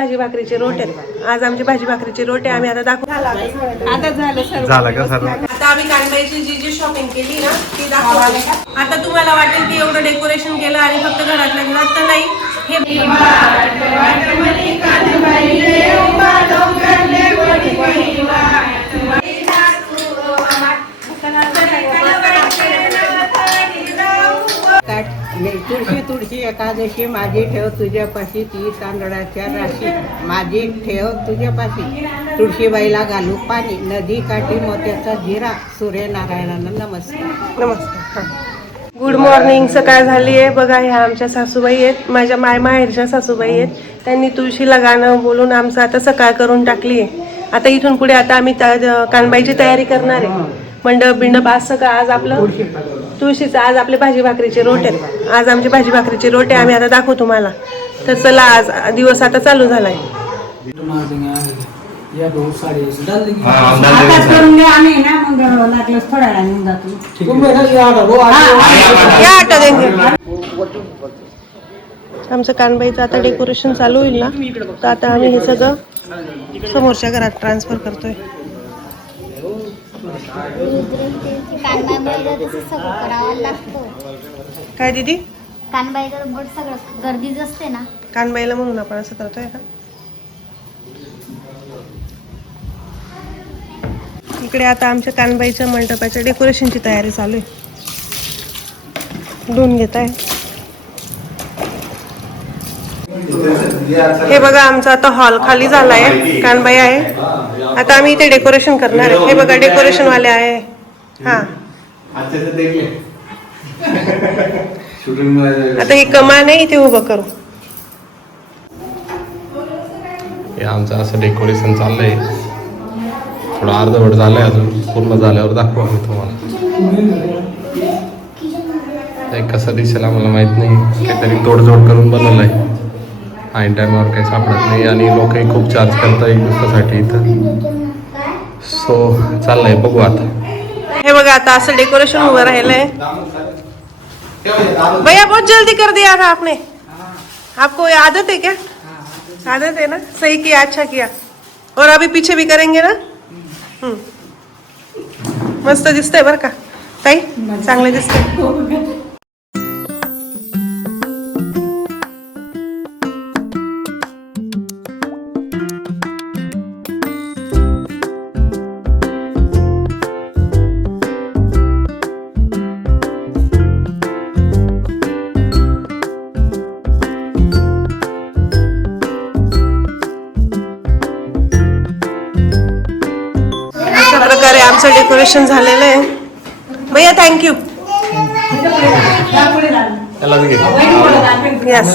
भाजी भाकरीचे रोटे आज आमची भाजी भाकरीचे रोटे आम्ही आता दाखवू. झालं का सर्व? आता आम्ही कानबाईची जी शॉपिंग केली ना ती दाखवू. आता तुम्हाला वाटेल की एवढं डेकोरेशन केलं आणि फक्त घरातल्या घरात तर नाही. हे तुळशी तुळशी एकादशी माझी ठेव तुझ्यापाशी ती तांदळाच्या राशी माझी ठेव तुझ्यापाशी तुळशीबाईला घालू पाणी नदी काठी मोत्याचा जिरा सूर्यनारायणांना नमस्कार. नमस्कार. Good morning. सकाळ झाली आहे बघा. ह्या आमच्या सासूबाई आहेत, माझ्या माहेरच्या सासूबाई आहेत. त्यांनी तुळशीला गाणं बोलून आमचं आता सकाळ करून टाकली आहे. आता इथून पुढे आता आम्ही कानबाईची तयारी करणार आहे. मंडप बिंडप आज सकाळ आज आपलं तुळशीचं आज आपले भाजी भाकरीचे रोटे आज आमचे भाजी भाकरीचे रोटे आम्ही आता दाखवू तुम्हाला. तर चला आज दिवस आता चालू झालाय. या आटा देंगे. आमचं कानबाईचं आता डेकोरेशन चालू होईल ना तर आता आम्ही हे सगळं समोरच्या घरात ट्रान्सफर करतोय. काय दीदी कानबाईला सगळं गर्दीच असते ना. कानबाईला म्हणून आपण असं करतोय का. इकडे आता आमच्या कानबाईच्या मंडपाच्या डेकोरेशनची तयारी चालू आहे. धुवून घेत आहे. हे बघा आमचा आता हॉल खाली झालाय. कानबाई आहे. आता आम्ही इथे डेकोरेशन करणार आहे. हे बघा डेकोरेशन वाले आहे. हा आता ही कमान आहे इथे उभं करू. हे आमचं असं डेकोरेशन चाललंय. थोडं अर्धवट झालंय, अजून पूर्ण झाल्यावर दाखवू आम्ही तुम्हाला. कसं दिसेल आम्हाला माहित नाही. काहीतरी तोडजोड करून बनवलंय. ऐन टायमावर काही सापडत नाही आणि लोकही खूप चार्ज करतात एक दिवसासाठी इथं. सो चाललंय, बघू आता. हे बघा आता असं डेकोरेशन उभं राहिलंय. भैया बहुत जल्दी कर दिया था आपने. आपको ये आदत है क्या? आदत है ना. सही किया, अच्छा किया. और अभी पीछे भी करेंगे ना. मस्त दिसतंय बरं का ताई, चांगले दिसतंय. आमचं डेकोरेशन झालेलं आहे. भैया थँक्यू. यस.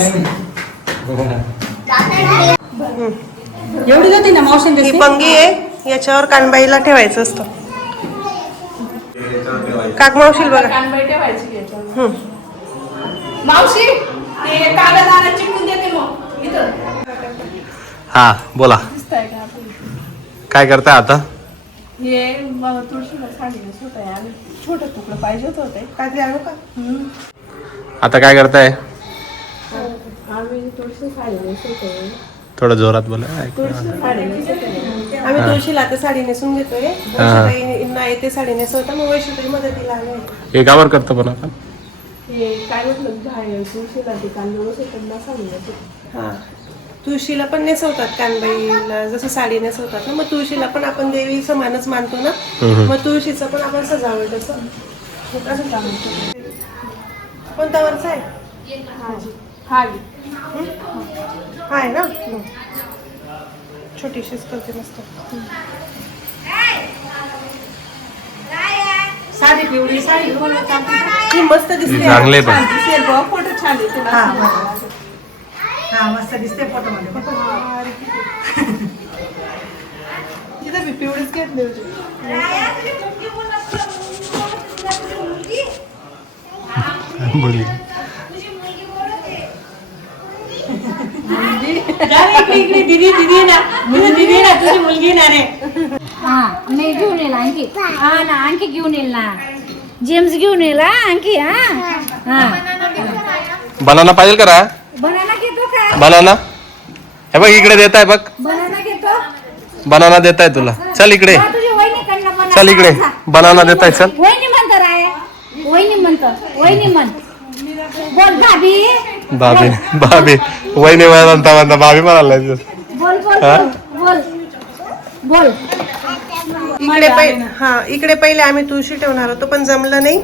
ही पंगी आहे, याच्यावर कानबाईला ठेवायचं असतं. काक मावशील बघा. कानबाई ठेवायची याच्यावर. मावशी ते कागद आणा चिकटून देते मग इथं. हा बोला, दिसतंय का आपल्याला? काय करताय आता? हे तुळशीला साडी नेसवत आहे. आणि छोटं तुकडं पाहिजे होतं. काजली आणू का? आता काय करताय? आम्ही तुळशी साडी नेसवतोय. थोडं जोरात बोला. तुळशी साडी नेसवतोय. आम्ही तुळशीला आता साडी नेसून घेतोय. वैशाताईंना येते साडी नेसवता, मग वैशाताई मदतीला आले. हे कावर करतो पण आपण? हे काय म्हटलं बाहेर तुळशीला ते कांदे त्यांना साडी नेसवतो. हा तुळशीला पण नेसवतात कानबाईला जसं साडी नेसवतात ना, मग तुळशीला पण आपण देवी समानच मानतो ना. मग तुळशीचं पण आपण सजावट असं कोणता वरचा आहे? हा आहे ना. छोटीशीच करते मस्त. साडी पिवळी साडी ही मस्त दिसते. चांगले पण फोटो छान येते. हा मस्त दिसते फोटो मध्ये. तिथं पिवळीच घेतली होती. बोली दीदी दीदी ना तुझी मुलगी ना रे. हा मी घेऊन येईल आणखी. हा ना आणखी घेऊन येईल ना. जेम्स घेऊन येईल आणखी. हा बनाना पाहिजे करा. बनाना घेतो का? बनाना हे बघ इकडे देत आहे बघ, बनाना घेतो. बनाना देत आहे तुला. चल इकडे, हा, तुझी वहिनीकडनं बनाना चल इकडे, खा. बनाना देत आहे. चल वहिनी म्हणतो राय, वहिनी म्हणतो, वहिनी म्हण. बोल भाभी. भाभी, भाभी वहिनी म्हणता म्हणता भाभी म्हणाला. बोल बोल बोल बोल. इकडे पहिले आम्ही तुळशी ठेवणार होतो पण जमलं नाही,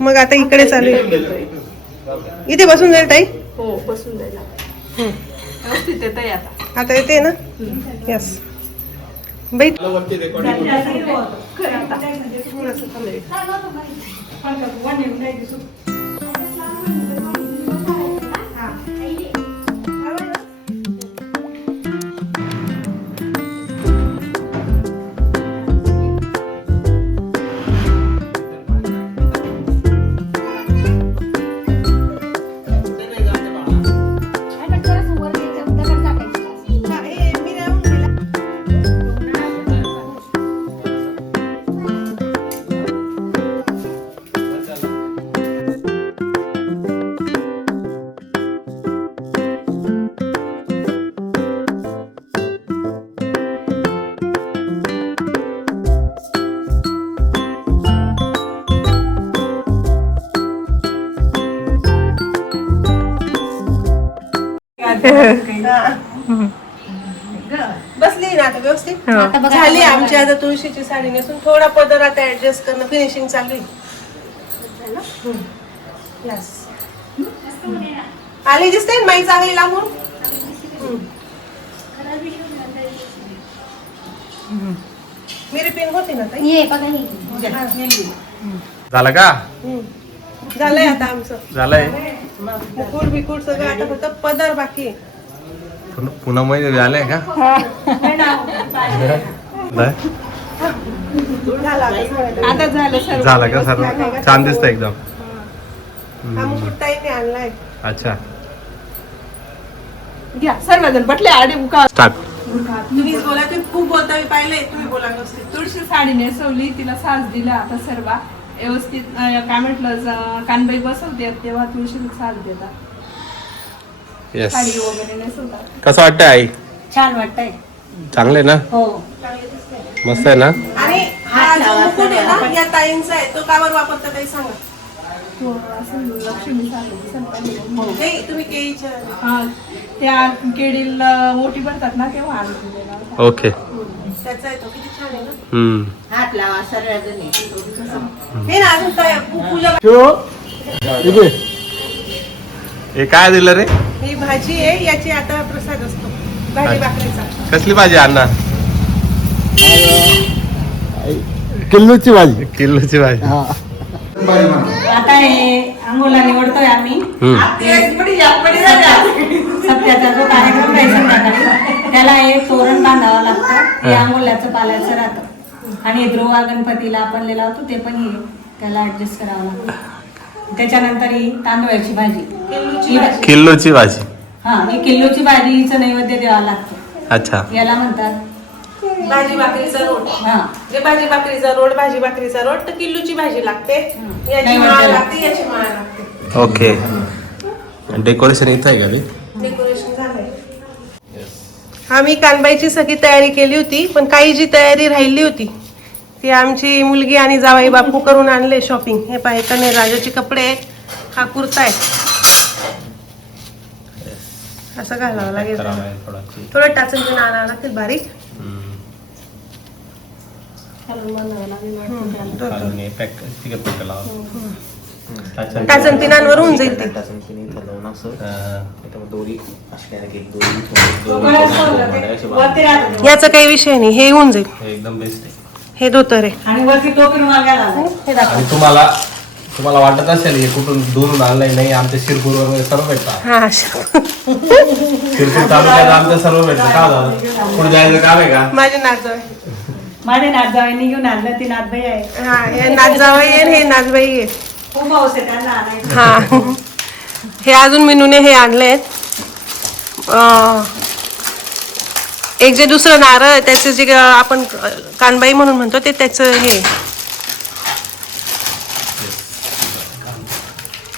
मग आता इकडे चालू आहे. इथे बसून जाईल ताई. हो बसून जायला व्यवस्थित येतंय आता. आता येते ना. यस बाई. बसली ना आता व्यवस्थित. आता बघा, झाली आमची आता तुळशीची साडी नेसून. थोडा पदर आता ऍडजस्ट करणं, फिनिशिंग चालू आहे. यस आली दिसते माई चांगली लागून. मेरी पेन होती ना ताई. ये बघा ही. झालं का? झालंय आता आमचं. झालंय. मुकुट बिकुट सगळं आता फक्त पदर बाकी आहे. पुन्हा मध्ये झालंय का? नाही? आता झालं सर्व. झालं का सर्व? छान दिसतं एकदम. हा मुकुट ताईने आणलाय. अच्छा घ्या सर्वजण बटले आडे मुका. स्टार्ट. तुम्हीच बोला, तुम्ही खूप बोलता, मी पाहिलंय. तुम्ही बोला व्यवस्थित. तुळशी साडी नेसवली, तिला साज दिला. आता सर्व व्यवस्थित काय म्हटलं कानबाई बसवते तेव्हा तुळशी साज देतात. येस. साडी वगैरे नेसवतात. कसं वाटतंय आई? छान वाटतंय. चांगलंय ना? हो. मस्त आहे ना? आणि हा जो मुकुट आहे ना या ताईंचा आहे, तो कावर वापरता ताई सांगा. तो असं लक्ष्मी साडी संतांनी. नाही तुम्ही केळीच्या. हा त्या केळीला ओटी भरतात ना तेव्हा आणून दिलेला होता. ओके. त्याचा आहे तो. किती छान आहे ना. हात लावा सर्वजणी. हे ना अजून काय पूजा. हे काय दिलं रे? ही भाजी आहे, याची आता प्रसाद असतो भाजी भाकरीचा. कसली भाजी अण्णा? किल्लूची भाजी. किल्लोची भाजी. आता हे अंघोला निवडतोय आम्ही. सत्याचा जो कार्यक्रम आहे संध्याकाळी, त्याला हे तोरण बांधावं लागतं. हे आंघोल्याचं पाल्याचं राहतं. आणि ध्रुवा गणपतीला आपण लावतो ते पण हे त्याला ऍडजस्ट करावं लागतं. त्याच्यानंतर ही तांदूळाची भाजी. किल्लोची भाजी. हा ही किल्लोची भाजीचं नैवेद्य द्यावं लागतं. अच्छा. याला म्हणतात भाजी भाकरीचा रोट. हा जे भाजी भाकरीचा रोट, भाजी भाकरीचा रोट तर किल्लूची भाजी लागते. याची नाही माळ वाटलं. लागते, याची माळ लागते. ओके. डेकोरेशन इथं आहे का रे? डेकोरेशन झालंय. आम्ही कानबाईची सगळी तयारी केली होती, पण काही जी तयारी राहिली होती ती आमची मुलगी आणि जावाई बापू करून आणले शॉपिंग. हे पाहे कने राजाचे कपडे आहेत. हा कुर्ता आहे. असं घालावं लागेल. थोडं टाचन पण आणावं लागतील बारीक. टाचन पिनांवर होऊन जाईल ते. याचा काही विषय नाही, हे होऊन जाईल. एकदम बेस्ट आहे. हे धोतर आहे. आणि वरती टोपी मागायला हे दाखव. आणि तुम्हाला वाटत असेल हे कुठून दूरून आणलंय? नाही, आमच्या शिरपूरवर सर्व भेटतात. हा शिरपूर तालुक्यात आमचं सर्व भेटतं. का झालं? पुढे जायचं काम आहे का? माझे नातजावई. माझे नातजावाईंनी घेऊन आणलं. ती नातबाई आहे. हा हे नातजावई आहे, हे नातबाई आहे. खूप हौस आहे त्यांना आणायचं. हा हे अजून मिनूने हे आणलेत. एक जे दुसरं नारळ आहे, त्याचं जे आपण कानबाई म्हणून म्हणतो ते त्याचं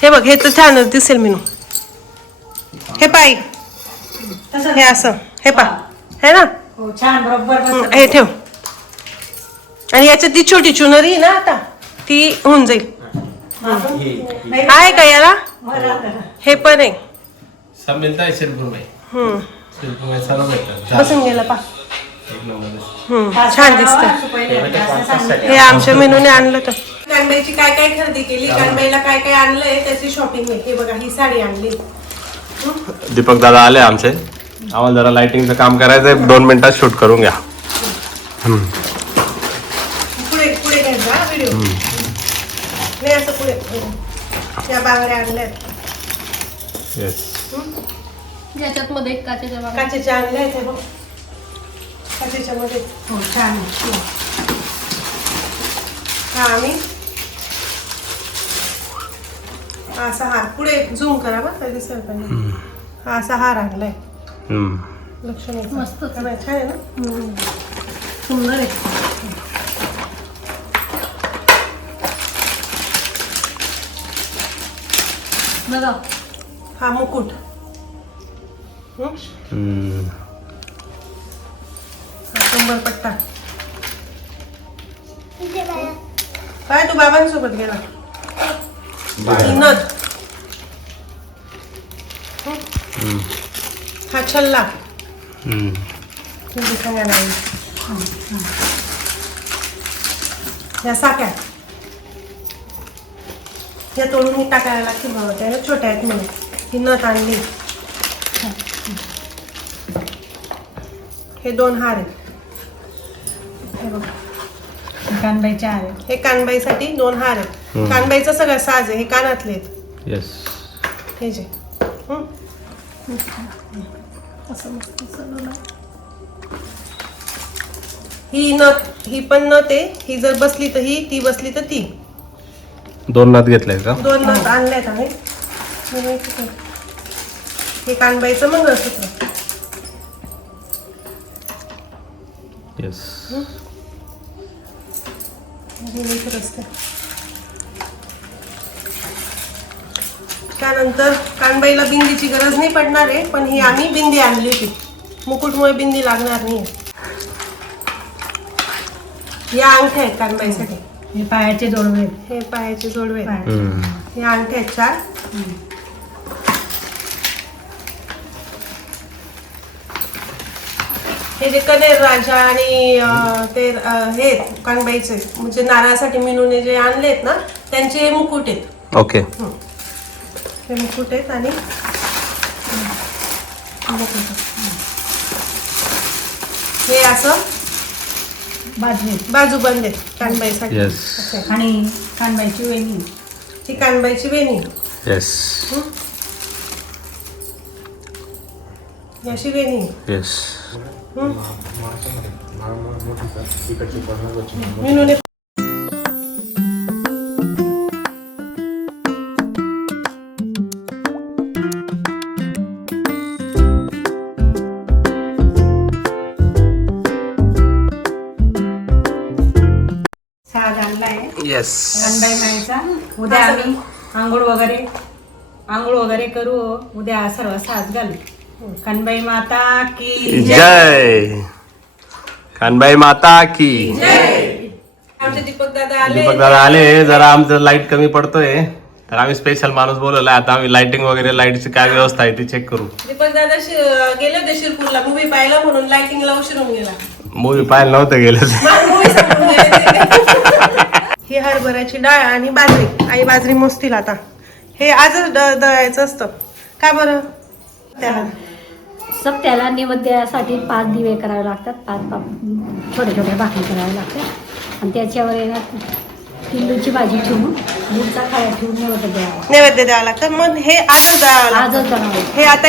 हे बघ. हे तर छान दिसेल मिनू. हे पाय हे असं हे पा है ना हो छान बरोबर बसलं. हे ठेव. आणि याच्यात ती छोटी चुनरी आहे ना आता ती होऊन जाईल. आहे का याला हे पण आहे. सब मिलता है शिरपूर में. शिरपूर में सर्व भेटतं. बसून गेला पा. एक नंबर. छान दिसतंय. हे आमच्या मेनूने आणलं तर. कानबाईची काय काय खरेदी केली, कानबाईला काय काय आणलंय त्याची शॉपिंग आहे. हे बघा ही साडी आणली. दीपक दादा आले आमचे. आम्हाला जरा लाइटिंगचं काम करायचंय. 2 मिनिटात शूट करून घ्या. पुढे पुढे घ्यायचा व्हिडिओ नाही असं पुढे. या बांगड्या आणल्यात. येस. ज्याच्यात मध्ये काचेच्या बागा. काचेच्या आणल्या आहेत हे बघ. काचेच्या मध्ये हो छान आहे. हा आम्ही असा हार पुढे झूम करा बघ काय दिसायला पाहिजे. हा असा हार आणलाय. लक्ष्मी मस्त. छान आहे ना. सुंदर आहे. बघा हा मुकुट. हा कंबरपट्टा. काय तू बाबांसोबत गेला. ही नथ. हा छल्ला. किती सांगायला लागली. या साक्या या तोडून ही टाकायला लागतील बाबा त्याला छोट्या आहेत म्हणून. ही नथ आणली. हे 2 हार आहेत. हे बघा कानबाईचे आहे. हे कानबाईसाठी 2 हार आहेत. कानबाईचा सगळा साज आहे. हे कानातले आहेत. येस. हे जे असं मस्त सगळं. ही नथ ही पण नथ आहे. ही जर बसली तर ही ती बसली तर ती. 2 नथ घेतलाय का. 2 नथ आणल्यात आम्ही. हे कानबाईचं मंगळसूत्र. येस. त्यानंतर कानबाईला बिंदीची गरज नाही पडणार आहे पण ही आम्ही बिंदी आणली होती. मुकुटमुळे बिंदी लागणार नाही. या अंगठ्या आहेत कानबाईसाठी. हे पायाचे जोडवे आहेत. हे पायाचे जोडवे आहेत. पायाचे. हे अंगठ्या आहेत 4. हे जे कनेर राजा आणि ते हे कानबाईचे म्हणजे नारळासाठी मिनूने जे आणलेत ना त्यांचे हे मुकुट आहेत. ओके. हे मुकुट आहेत आणि हे असं बाजूबंद आहेत कानबाईसाठी. येस. असं आहे. आणि कानबाईची वेणी. ही कानबाईची वेणी. येस. ही अशी वेणी. येस. मिनूने साज आणलाय येस. कानबाई माईचा. उद्या आम्ही आंघोळ वगैरे करू. उद्या सर्व साज घालू. कानबाई माता की जय. कानबाई माता की. आमचे दीपक दादा आले. दीपक दादा आले. जरा आमचं लाईट कमी पडतोय तर आम्ही स्पेशल माणूस बोलवलाय. आता आम्ही लाइटिंग वगैरे लाईटची काय व्यवस्था आहे ती चेक करू. दीपक दादा गेले होते शिरपूरला मूवी पाहिला म्हणून लाइटिंगला उशिरून गेला. मूवी पाहायला नव्हतं गेले. movie संपून गेली. ही हरभऱ्याची डाळ आणि बाजरी. आई बाजरी मोजतील आता. हे आजच दळायचं असतं का बरं. त्याला सप्त्याला नैवेद्यासाठी 5 दिवे करावे लागतात. 5 छोट्या छोट्या भाकरी कराव्या लागतात. आणि त्याच्यावर येणार किल्लूची भाजी ठेवून गुडचा खाया ठेवून नैवेद्य द्यावं लागतं. मग हे आजच द्यावं लागतं. आजच बनवलं. हे आता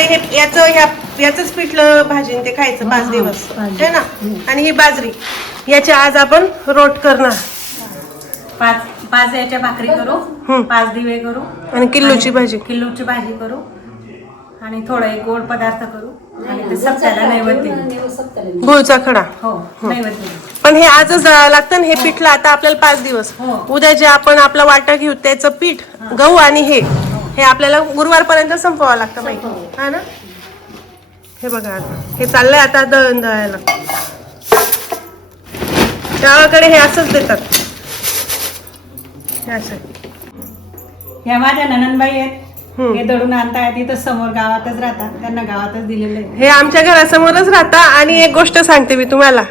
याचंच पिठलं भाजीन ते खायचं 5 दिवस है ना. आणि ही बाजरी याची आज आपण रोट करणार. 5 याच्या भाकरी करू. 5 दिवे करू. आणि किल्लूची भाजी. किल्लूची भाजी करू. आणि थोडा एक गोड पदार्थ करू. आणि ते सप्त्याला नैवेद्य. गुळचा खडा. हो नैवेद्य. पण हे आजच दळावं लागतं आणि हे पिठलं आता आपल्याला 5 दिवस. हो. उद्या जे आपण आपला वाटा घेऊ त्याचं पीठ गहू आणि हे आपल्याला गुरुवारपर्यंत संपवावं लागतं बाई. हा ना. हे बघा आता हे चाललंय आता दळण दळायला. गावाकडे हे असंच देतात. हे असं. ह्या माझ्या ननंदबाई आहेत. हम्म. हे दळून आणताय तिथं समोर गावातच राहतात. त्यांना गावातच दिलेलं आहे. हे आमच्या घरासमोरच राहता. आणि एक गोष्ट सांगते मी तुम्हाला,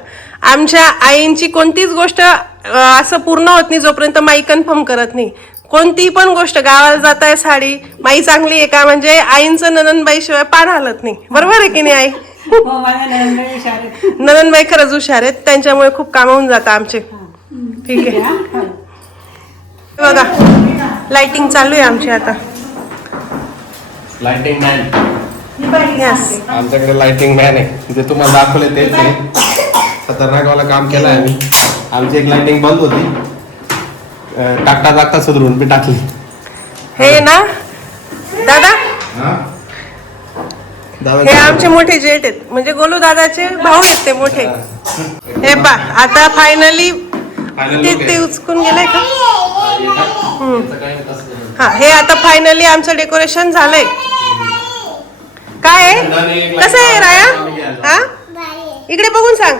आमच्या आईंची कोणतीच गोष्ट असं पूर्ण होत नाही जोपर्यंत माई कन्फर्म करत नाही. कोणती पण गोष्ट, गावाला जाताय साडी, माई चांगली आहे का, म्हणजे आईंचं ननंदबाई शिवाय पान हलत नाही. बरोबर आहे की नाही आई? हो, माझ्या ननंदबाई हुशार आहेत. ननंदबाई खरंच हुशार आहेत, त्यांच्यामुळे खूप कामं होऊन जातात आमचे. ठीक आहे. बघा लाइटिंग चालू आहे आमची आता. Lighting man, yes. आमच्याकडे लाइटिंग मॅन आहे. जे तुम्हाला दाखवले तेच आहे. खतरनाकवाला काम केलं आहे आम्ही. आमची एक लाइटिंग बंद होती, टाकता सुधरून मी टाकली. हे ना दादा, दादा हे आमचे मोठे जेठ आहेत, म्हणजे गोलू दादाचे भाऊ आहेत ते मोठे. हे पा आता फायनली ते उचकून गेलंय का. हा, हे आता फायनली आमचं डेकोरेशन झालंय. काय आहे, कसं आहे राया? हा, इकडे बघून सांग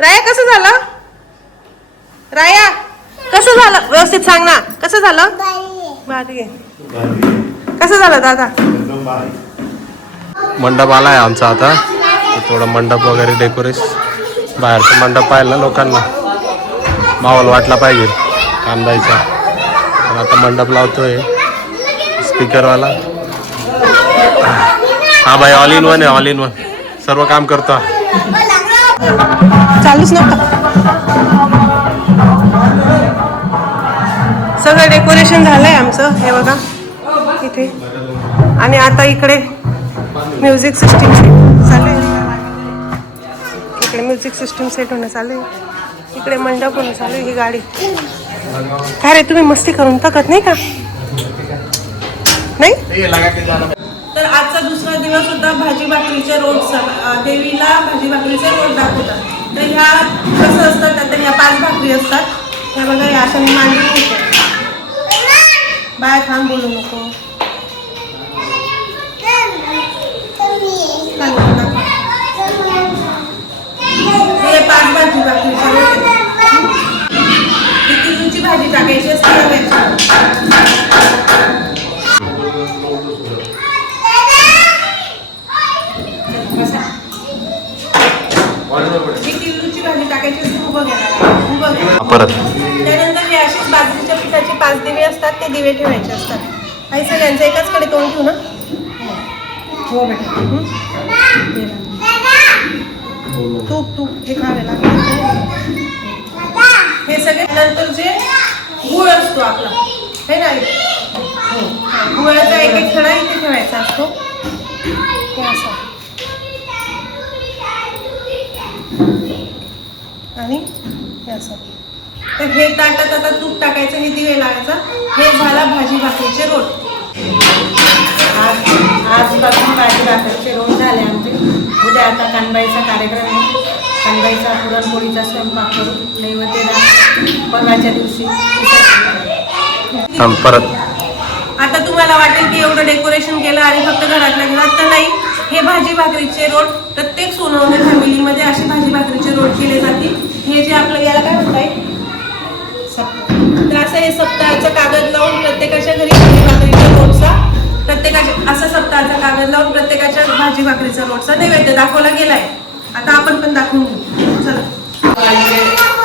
राया, कसं झालं? राया कसं झालं, व्यवस्थित सांग ना, कसं झालं? भारी आहे. कसं झालं दादा? मंडप आलाय आमचा आता. थोडं मंडप वगैरे डेकोरेशन, बाहेरचं मंडप पाहिलं लोकांना माहोल वाटला पाहिजे कांदायचा. पण आता मंडप लावतोय स्पीकरवाला. हा भाई, ऑल इन वन आहे, ऑल इन वन, सर्व काम करतो. चालूच नव्हतं. सगळं डेकोरेशन झालंय आमचं, हे बघा इथे. आणि आता इकडे म्युझिक सिस्टीम सेट चालू आहे. इकडे म्युझिक सिस्टीम सेट होणं चालू आहे. इकडे मंडप होणं चालू आहे. ही गाडी काय रे, तुम्ही मस्ती करून थकत नाही का? नाही. तर आजचा दुसरा दिवस होता भाजी भाकरीच्या रोडचा. देवीला भाजी भाकरीचे रोड दाखवतात. तर ह्या कसं असतात, आता ह्या 5 भाकरी असतात. ह्या बघा, या अशा मांडून होत्या. बाय, थांब, बोलू नको. हे 5 भाजी भाकरीचे रोड आहेत. किती तुमची भाजी टाकायची असते भाजी टाकायची असते. उभं घ्या परत. त्यानंतर हे अशीच बाजरीच्या पिठाचे 5 दिवे असतात, ते दिवे ठेवायचे असतात. काही सगळ्यांचं एकाचकडे तोंड ठेवू ना. हो बेटा. तूप हे खावे लागेल. हे सगळे नंतर जे गुळ असतो आपला, हे नाही, गुळाचा एक खडा इथे ठेवायचा असतो. हे असं. आणि हे असं. तर हे ताटात आता तूप टाकायचं, हे दिवे लावायचं. हे झाला भाजी भाकरीचे रोट. आजपासून भाजी भाकरीचे रोड झाले आमचे. उद्या आता कानबाईचा कार्यक्रम आहे. कानबाईचा पुरणपोळीचा स्वयंपाक करू, नैवेद्य दान परवाच्या दिवशी. परत आता तुम्हाला वाटेल की एवढं डेकोरेशन केलं आणि फक्त घरातल्या घरात, तर नाही. हे भाजी भाकरीचे रोड प्रत्येक सोनवणे फॅमिलीमध्ये असे भाजी भाकरीचे रोड केले जातील. हे जे आपलं याला काय म्हणताय, तर असं हे सप्ताहाचा कागद लावून प्रत्येकाच्या घरी भाजी भाकरीच्या रोडचा, प्रत्येकाच्या असं सप्ताहाचा कागद लावून प्रत्येकाच्या भाजी भाकरीचा रोडचा नैवेद्य दाखवला गेलाय. आता आपण पण दाखवून घेऊ. चला.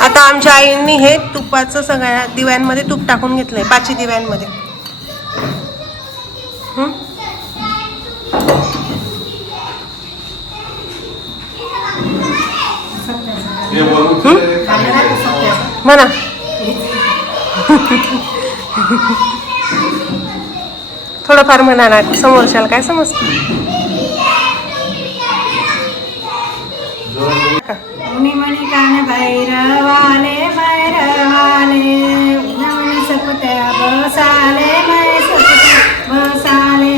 आता आमच्या आईंनी हे तुपाचं सगळ्या दिव्यांमध्ये तूप टाकून घेतलंय, 5 दिव्यांमध्ये. म्हणा. थोडंफार म्हणा ना, समोरच्याला काय समजतं. उनी मणी कान भैरवाले भैरवाले, उन्हामणी सकुत्या बसाले मै सकुत्या बसाले.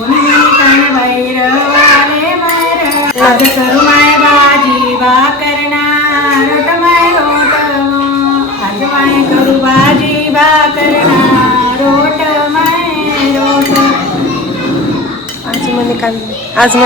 उनी मणी कान भैरवाले भैरवाले, आज करू माय भाजी भाकरना रोट माय रोट. आज माय करू भाजी भाकरना रोट माय रोट. आज मनी कांदे. आज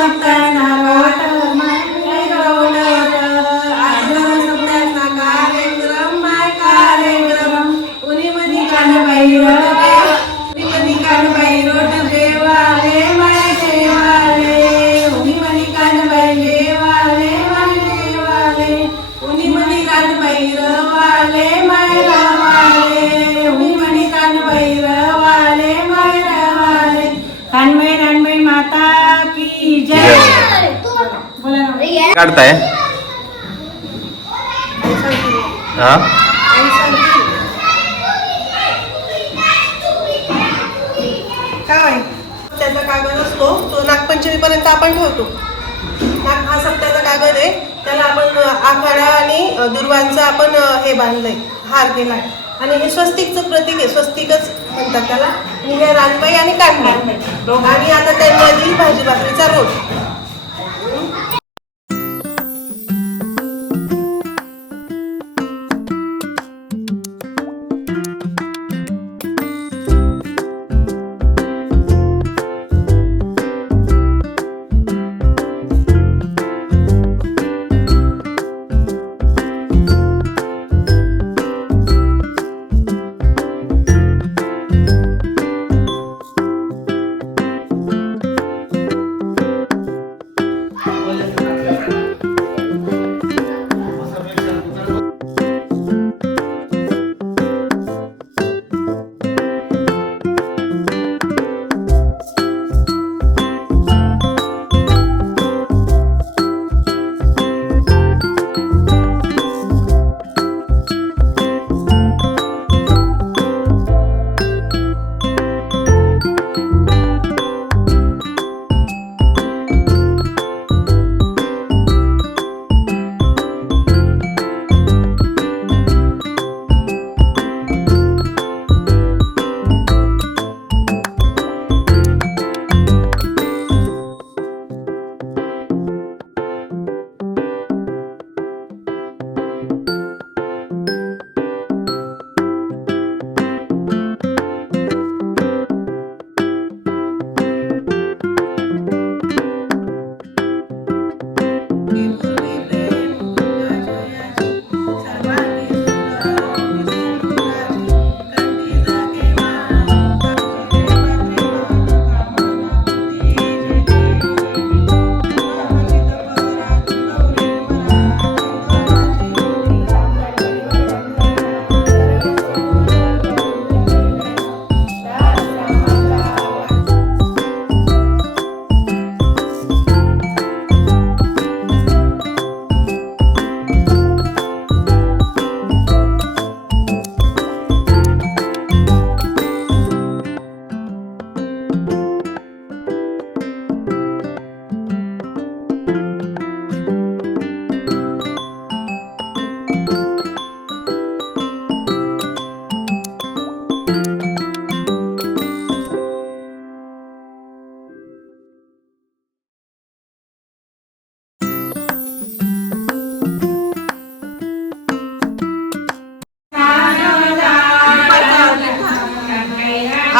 सप्त्याचा लोट माय लोट आजो सप्त्याचा कार्यक्रम माय कार्यक्रम उनी मधी कानबाई रोट उनी मधी कानबाई रोट देवाले माय देवाले उनी मधी कानबाई देवाले माय देवाले उनी मधी कानबाई रवाले माय रवाले उनी मधी कानबाई रवाले माय रवाले कानबाई रानबाई माता की जय बोला ना काढताय हा काय त्याचा कागद असतो तो नागपंचमीपर्यंत आपण ठेवतो. हा सप्त्याचा कागद आहे, त्याला आपण आखाडा आणि दुर्वांचा आपण हे बांधलंय, हार केलाय आणि हे स्वस्तिकचं प्रतीक आहे, स्वस्तिकच म्हणतात त्याला. आणि हे रानबाई आणि कानबाई आणि आता त्यामध्ये भाजी भाकरीचा रोट.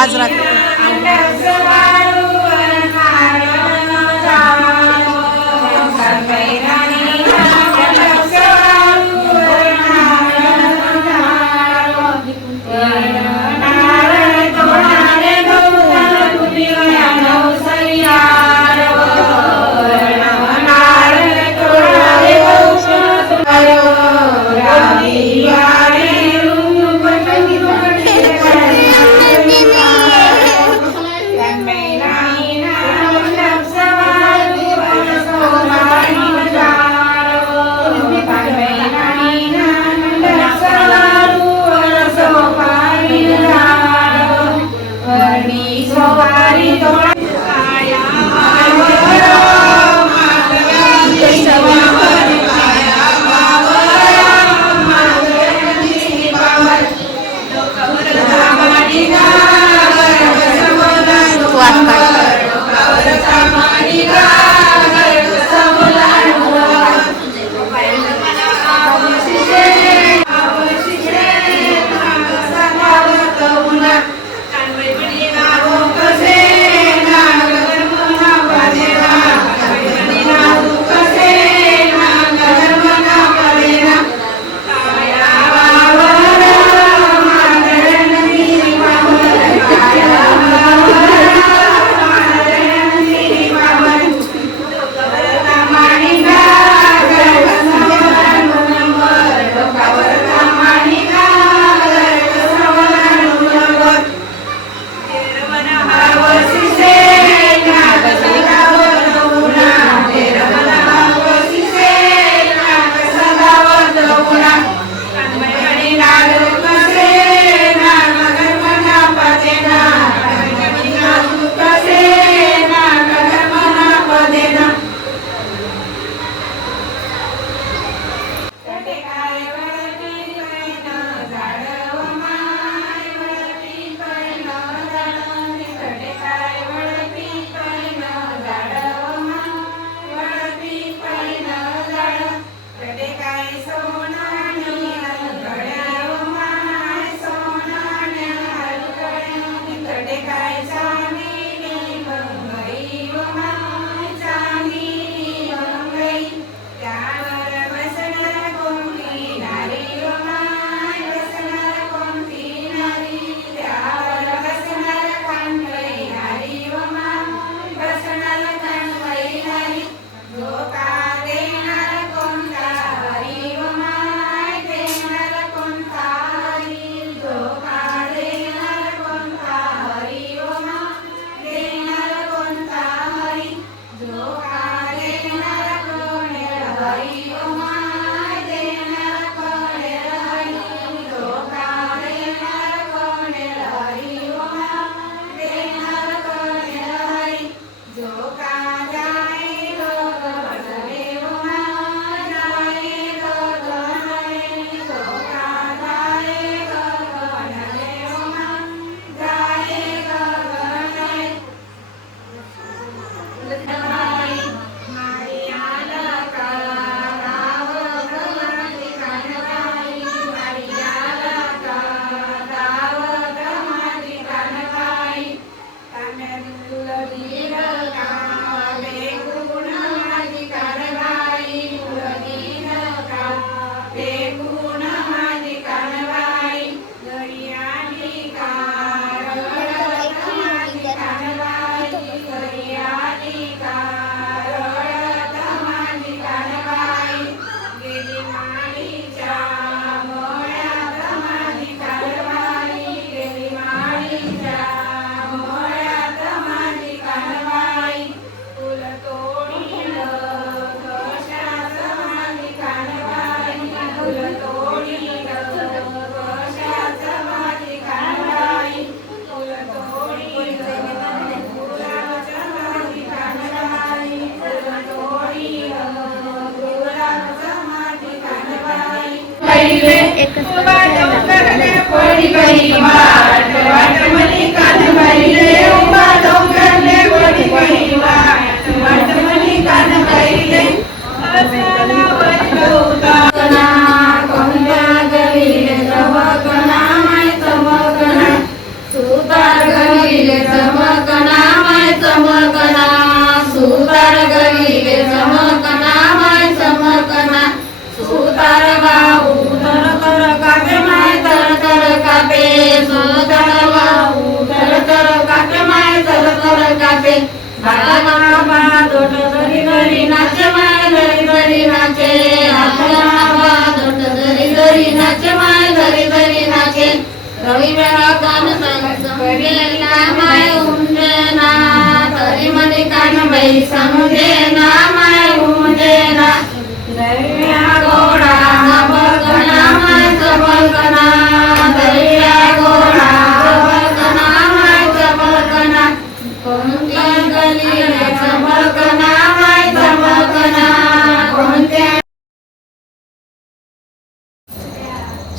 आज रात्री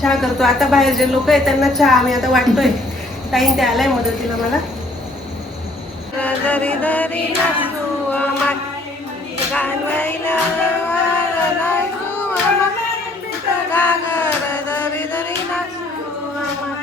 चहा करतो आता. बाहेर जे लोक आहेत त्यांना चहा आम्ही आता वाटतोय. ताईन ते आलाय मदतीला मला. दरी दरी नाचू आम्हा, गाणवायला नाचू आम्हा, गागर दरी दरी नाचू आम्हा.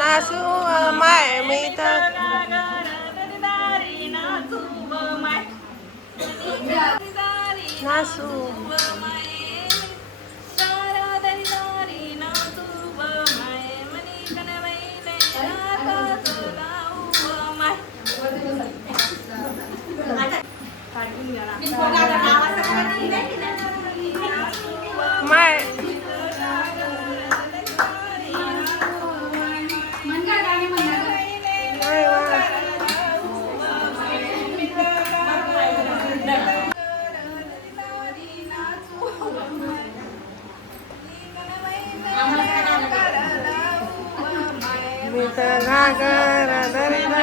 नाचू माय मी तर नाचू माय मी तर घागर दरी